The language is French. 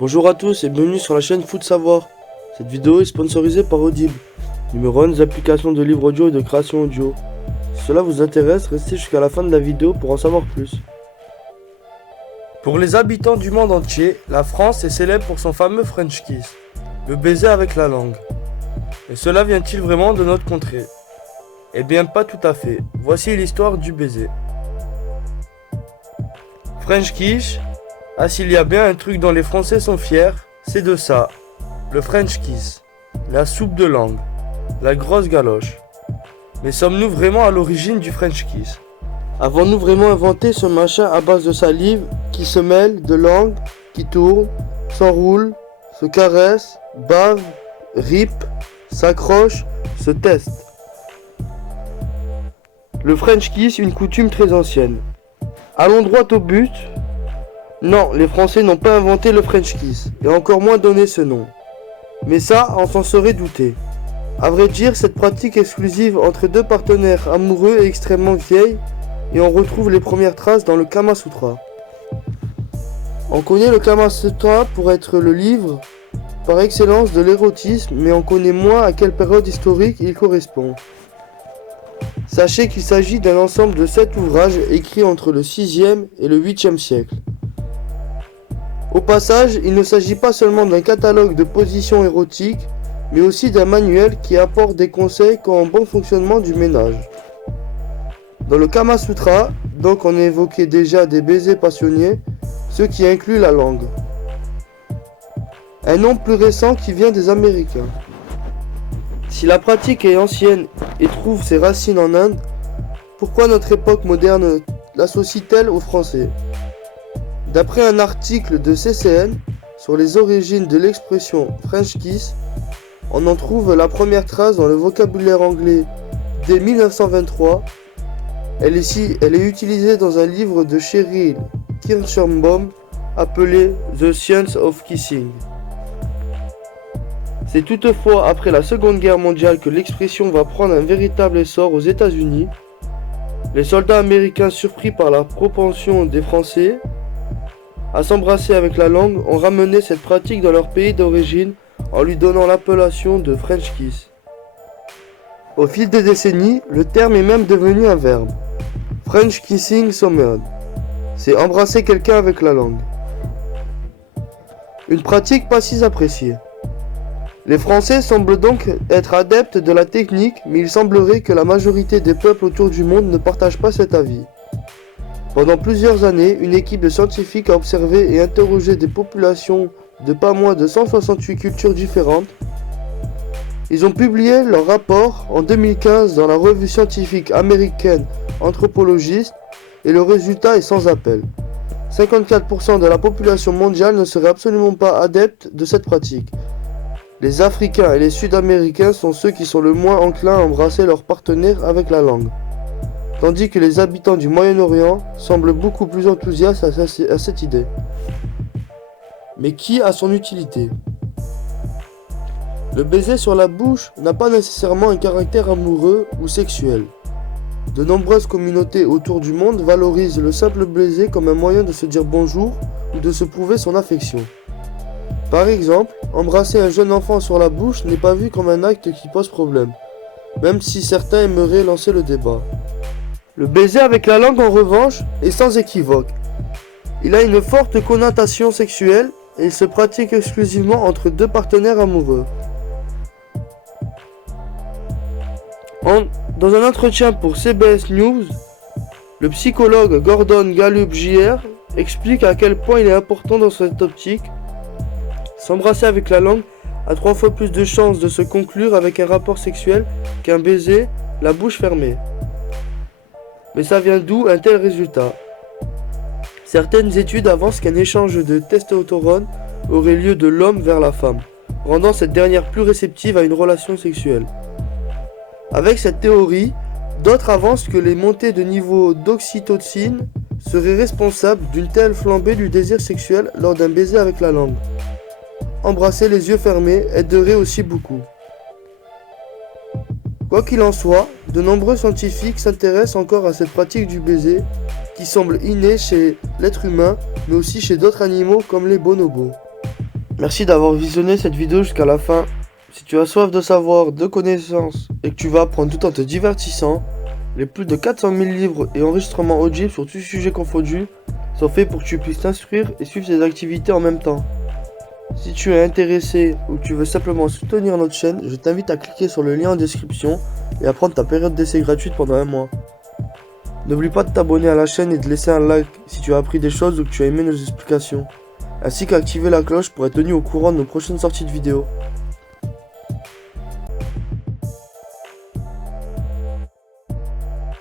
Bonjour à tous et bienvenue sur la chaîne Foot Savoir. Cette vidéo est sponsorisée par Audible, numéro 1 des applications de livres audio et de création audio. Si cela vous intéresse, restez jusqu'à la fin de la vidéo pour en savoir plus. Pour les habitants du monde entier, la France est célèbre pour son fameux French Kiss, le baiser avec la langue. Et cela vient-il vraiment de notre contrée? Eh bien pas tout à fait, voici l'histoire du baiser. French Kiss. Ah, s'il y a bien un truc dont les Français sont fiers, c'est de ça. Le French Kiss, la soupe de langue, la grosse galoche. Mais sommes-nous vraiment à l'origine du French Kiss? Avons-nous vraiment inventé ce machin à base de salive qui se mêle, de langue, qui tourne, s'enroule, se caresse, bave, ripe, s'accroche, se teste? Le French Kiss, une coutume très ancienne. Allons droit au but. Non, les Français n'ont pas inventé le French Kiss, et encore moins donné ce nom. Mais ça, on s'en serait douté. À vrai dire, cette pratique exclusive entre deux partenaires amoureux est extrêmement vieille, et on retrouve les premières traces dans le Kama Sutra. On connaît le Kama Sutra pour être le livre par excellence de l'érotisme, mais on connaît moins à quelle période historique il correspond. Sachez qu'il s'agit d'un ensemble de 7 ouvrages écrits entre le 6e et le 8e siècle. Au passage, il ne s'agit pas seulement d'un catalogue de positions érotiques, mais aussi d'un manuel qui apporte des conseils quant au bon fonctionnement du ménage. Dans le Kama Sutra, donc on évoquait déjà des baisers passionnés, ce qui inclut la langue. Un nom plus récent qui vient des Américains. Si la pratique est ancienne et trouve ses racines en Inde, pourquoi notre époque moderne l'associe-t-elle aux Français ? D'après un article de CCN sur les origines de l'expression French Kiss, on en trouve la première trace dans le vocabulaire anglais dès 1923. Elle est utilisée dans un livre de Cheryl Kirschenbaum appelé The Science of Kissing. C'est toutefois après la Seconde Guerre mondiale que l'expression va prendre un véritable essor aux États-Unis. Les soldats américains, surpris par la propension des Français à s'embrasser avec la langue, ont ramené cette pratique dans leur pays d'origine en lui donnant l'appellation de French Kiss. Au fil des décennies, le terme est même devenu un verbe. French Kissing Someone, c'est embrasser quelqu'un avec la langue. Une pratique pas si appréciée. Les Français semblent donc être adeptes de la technique, mais il semblerait que la majorité des peuples autour du monde ne partagent pas cet avis. Pendant plusieurs années, une équipe de scientifiques a observé et interrogé des populations de pas moins de 168 cultures différentes. Ils ont publié leur rapport en 2015 dans la revue scientifique américaine Anthropologist et le résultat est sans appel. 54% de la population mondiale ne serait absolument pas adepte de cette pratique. Les Africains et les Sud-Américains sont ceux qui sont le moins enclins à embrasser leur partenaire avec la langue, tandis que les habitants du Moyen-Orient semblent beaucoup plus enthousiastes à cette idée. Mais qui a son utilité? Le baiser sur la bouche n'a pas nécessairement un caractère amoureux ou sexuel. De nombreuses communautés autour du monde valorisent le simple baiser comme un moyen de se dire bonjour ou de se prouver son affection. Par exemple, embrasser un jeune enfant sur la bouche n'est pas vu comme un acte qui pose problème, même si certains aimeraient lancer le débat. Le baiser avec la langue en revanche est sans équivoque. Il a une forte connotation sexuelle et il se pratique exclusivement entre deux partenaires amoureux. Dans un entretien pour CBS News, le psychologue Gordon Gallup Jr. explique à quel point il est important dans cette optique. S'embrasser avec la langue a 3 fois plus de chances de se conclure avec un rapport sexuel qu'un baiser, la bouche fermée. Mais ça vient d'où un tel résultat? Certaines études avancent qu'un échange de testostérone aurait lieu de l'homme vers la femme, rendant cette dernière plus réceptive à une relation sexuelle. Avec cette théorie, d'autres avancent que les montées de niveau d'oxytocine seraient responsables d'une telle flambée du désir sexuel lors d'un baiser avec la langue. Embrasser les yeux fermés aiderait aussi beaucoup. Quoi qu'il en soit, de nombreux scientifiques s'intéressent encore à cette pratique du baiser qui semble innée chez l'être humain, mais aussi chez d'autres animaux comme les bonobos. Merci d'avoir visionné cette vidéo jusqu'à la fin. Si tu as soif de savoir, de connaissances et que tu vas apprendre tout en te divertissant, les plus de 400 000 livres et enregistrements audibles sur tous sujets confondus sont faits pour que tu puisses t'instruire et suivre tes activités en même temps. Si tu es intéressé ou que tu veux simplement soutenir notre chaîne, je t'invite à cliquer sur le lien en description et à prendre ta période d'essai gratuite pendant un mois. N'oublie pas de t'abonner à la chaîne et de laisser un like si tu as appris des choses ou que tu as aimé nos explications, ainsi qu'activer la cloche pour être tenu au courant de nos prochaines sorties de vidéos.